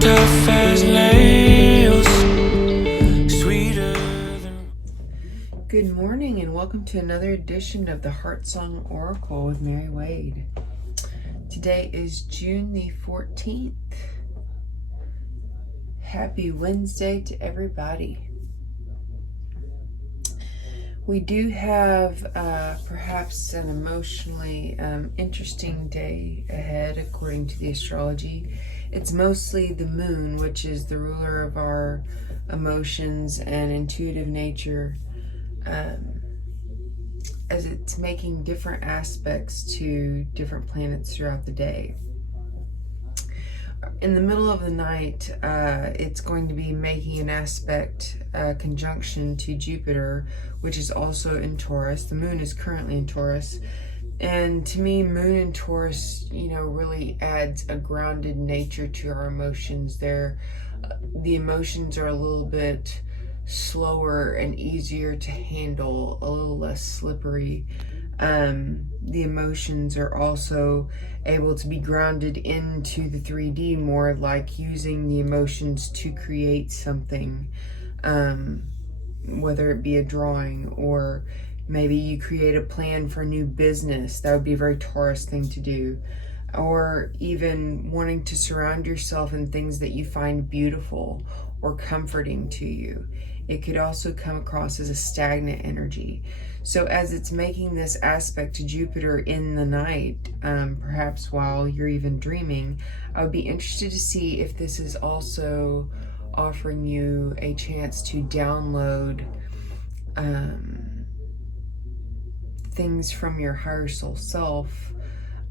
tough as nails, sweeter than... Good morning and welcome to another edition of the Heartsong Oracle with Mary Wade. Today is June the 14th. Happy Wednesday to everybody. We do have perhaps an emotionally interesting day ahead according to the astrology. It's mostly the moon, which is the ruler of our emotions and intuitive nature, as it's making different aspects to different planets throughout the day. In the middle of the night, it's going to be making an aspect conjunction to Jupiter, which is also in Taurus. The moon is currently in Taurus. And to me, moon in Taurus, really adds a grounded nature to our emotions. The emotions are a little bit slower and easier to handle, a little less slippery. The emotions are also able to be grounded into the 3D more, like using the emotions to create something, whether it be a drawing or maybe you create a plan for a new business. That would be a very Taurus thing to do. Or even wanting to surround yourself in things that you find beautiful or comforting to you. It could also come across as a stagnant energy. So as it's making this aspect to Jupiter in the night, perhaps while you're even dreaming, I would be interested to see if this is also offering you a chance to download things from your higher soul self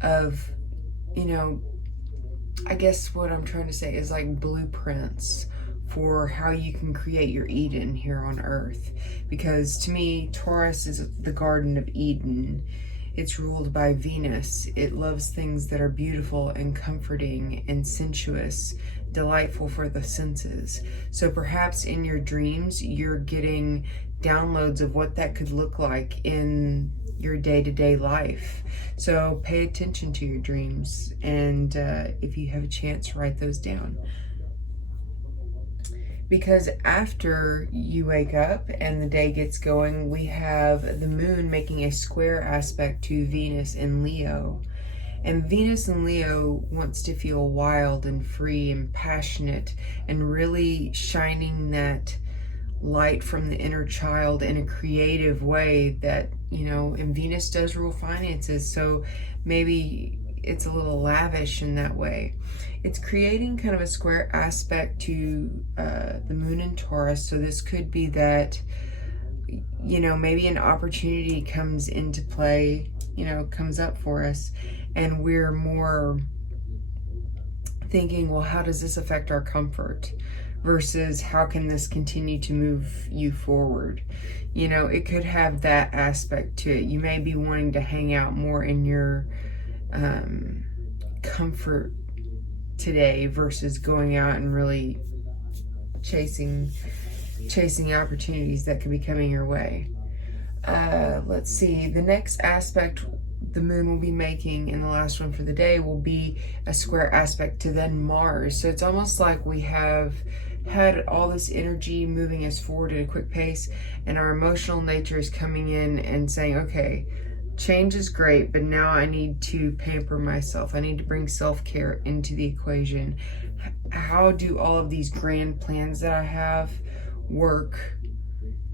of, I guess what I'm trying to say is like blueprints for how you can create your Eden here on Earth. Because to me, Taurus is the Garden of Eden. It's ruled by Venus. It loves things that are beautiful and comforting and sensuous, delightful for the senses. So perhaps in your dreams, you're getting downloads of what that could look like in your day-to-day life. So pay attention to your dreams, and if you have a chance, write those down. Because after you wake up and the day gets going, we have the moon making a square aspect to Venus in Leo. And Venus in Leo wants to feel wild and free and passionate and really shining that light from the inner child in a creative way that, and Venus does rule finances, so maybe it's a little lavish in that way. It's creating kind of a square aspect to the moon in Taurus, so this could be that, maybe an opportunity comes into play, comes up for us, and we're more thinking, well, how does this affect our comfort? Versus how can this continue to move you forward? It could have that aspect to it. You may be wanting to hang out more in your comfort today versus going out and really chasing opportunities that could be coming your way. Let's see, the next aspect the moon will be making, and the last one for the day, will be a square aspect to then Mars. So it's almost like we have had all this energy moving us forward at a quick pace, and our emotional nature is coming in and saying, okay, change is great, but now I need to pamper myself. I need to bring self-care into the equation. How do all of these grand plans that I have work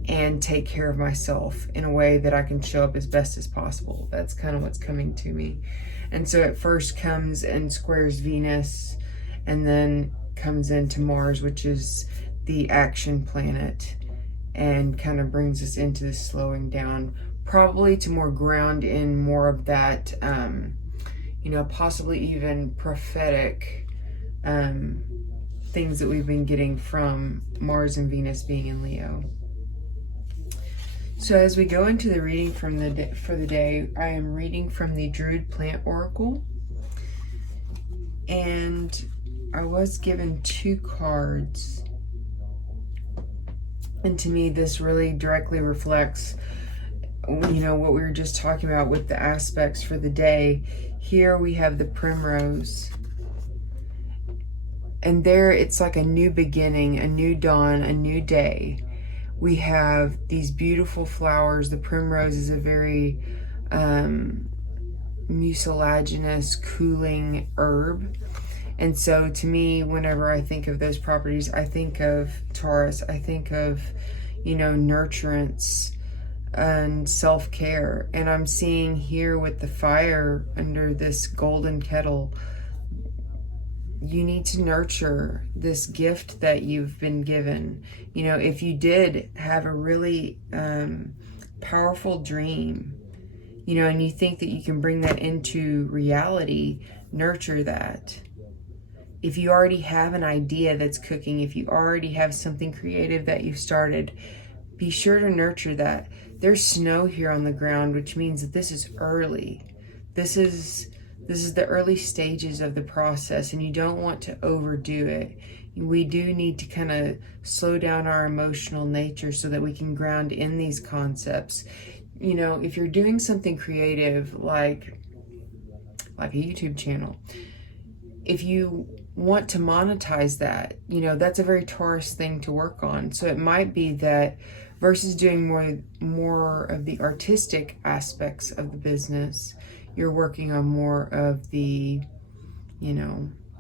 and take care of myself in a way that I can show up as best as possible? That's kind of what's coming to me. And so it first comes and squares Venus, and then comes into Mars, which is the action planet, and kind of brings us into the slowing down, probably to more ground in more of that, possibly even prophetic things that we've been getting from Mars and Venus being in Leo. So as we go into the reading for the day, I am reading from the Druid Plant Oracle, and I was given 2 cards, and to me this really directly reflects what we were just talking about with the aspects for the day. Here we have the primrose, And there it's like a new beginning, a new dawn, a new day. We have these beautiful flowers. The primrose is a very mucilaginous, cooling herb. And so to me, whenever I think of those properties, I think of Taurus. I think of, nurturance and self-care. And I'm seeing here with the fire under this golden kettle, you need to nurture this gift that you've been given. If you did have a really powerful dream, and you think that you can bring that into reality, nurture that. If you already have an idea that's cooking, if you already have something creative that you've started, be sure to nurture that. There's snow here on the ground, which means that this is early. This is the early stages of the process, and you don't want to overdo it. We do need to kind of slow down our emotional nature so that we can ground in these concepts. If you're doing something creative like a YouTube channel, if you want to monetize that, that's a very Taurus thing to work on. So it might be that versus doing more of the artistic aspects of the business, you're working on more of the,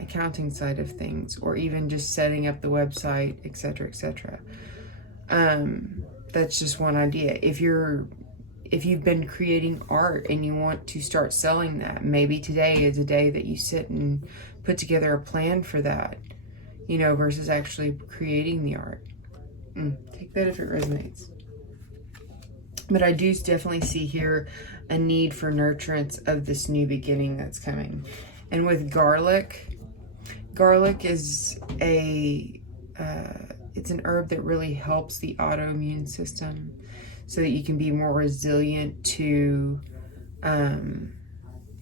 accounting side of things, or even just setting up the website, etc., etc. That's just one idea. If you've been creating art and you want to start selling that, maybe today is a day that you sit and put together a plan for that, versus actually creating the art. Take that if it resonates. But I do definitely see here a need for nurturance of this new beginning that's coming. And with garlic is it's an herb that really helps the autoimmune system so that you can be more resilient to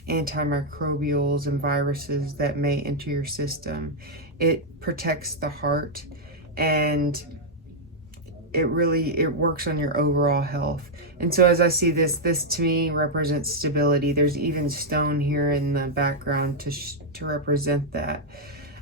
antimicrobials and viruses that may enter your system. It protects the heart, and it works on your overall health. And so as I see this to me represents stability. There's even stone here in the background to represent that.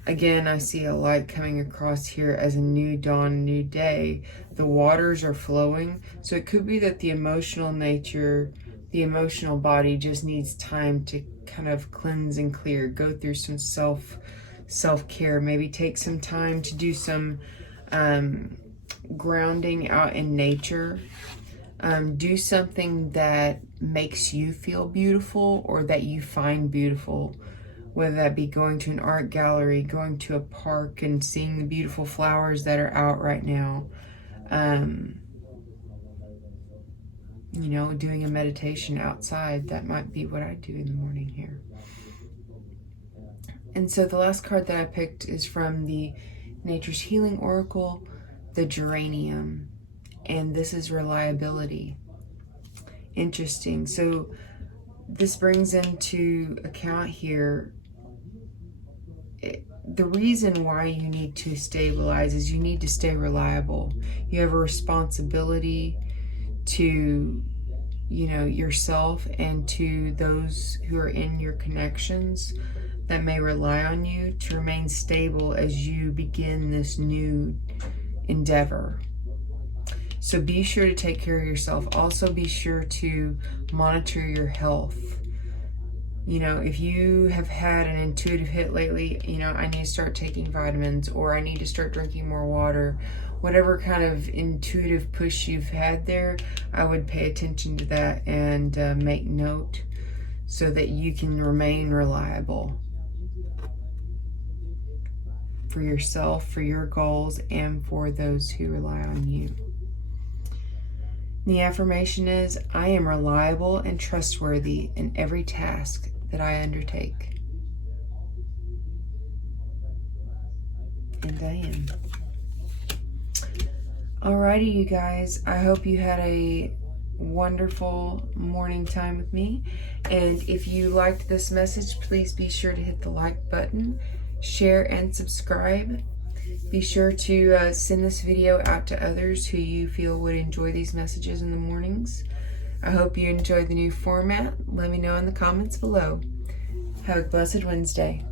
Again, I see a light coming across here as a new dawn, new day. The waters are flowing. So it could be that the emotional nature, the emotional body just needs time to kind of cleanse and clear, go through some self-care, maybe take some time to do some grounding out in nature. Do something that makes you feel beautiful or that you find beautiful, whether that be going to an art gallery, going to a park and seeing the beautiful flowers that are out right now. Doing a meditation outside. That might be what I do in the morning here. And so the last card that I picked is from the Nature's Healing Oracle, the geranium. And this is reliability. Interesting. So this brings into account here the reason why you need to stabilize is you need to stay reliable. You have a responsibility to yourself and to those who are in your connections that may rely on you to remain stable as you begin this new endeavor. So be sure to take care of yourself. Also be sure to monitor your health. If you have had an intuitive hit lately, I need to start taking vitamins, or I need to start drinking more water. Whatever kind of intuitive push you've had there, I would pay attention to that and make note so that you can remain reliable for yourself, for your goals, and for those who rely on you. The affirmation is, I am reliable and trustworthy in every task that I undertake. And I am. Alrighty, you guys. I hope you had a wonderful morning time with me. And if you liked this message, please be sure to hit the like button, share, and subscribe. Be sure to send this video out to others who you feel would enjoy these messages in the mornings. I hope you enjoyed the new format. Let me know in the comments below. Have a blessed Wednesday.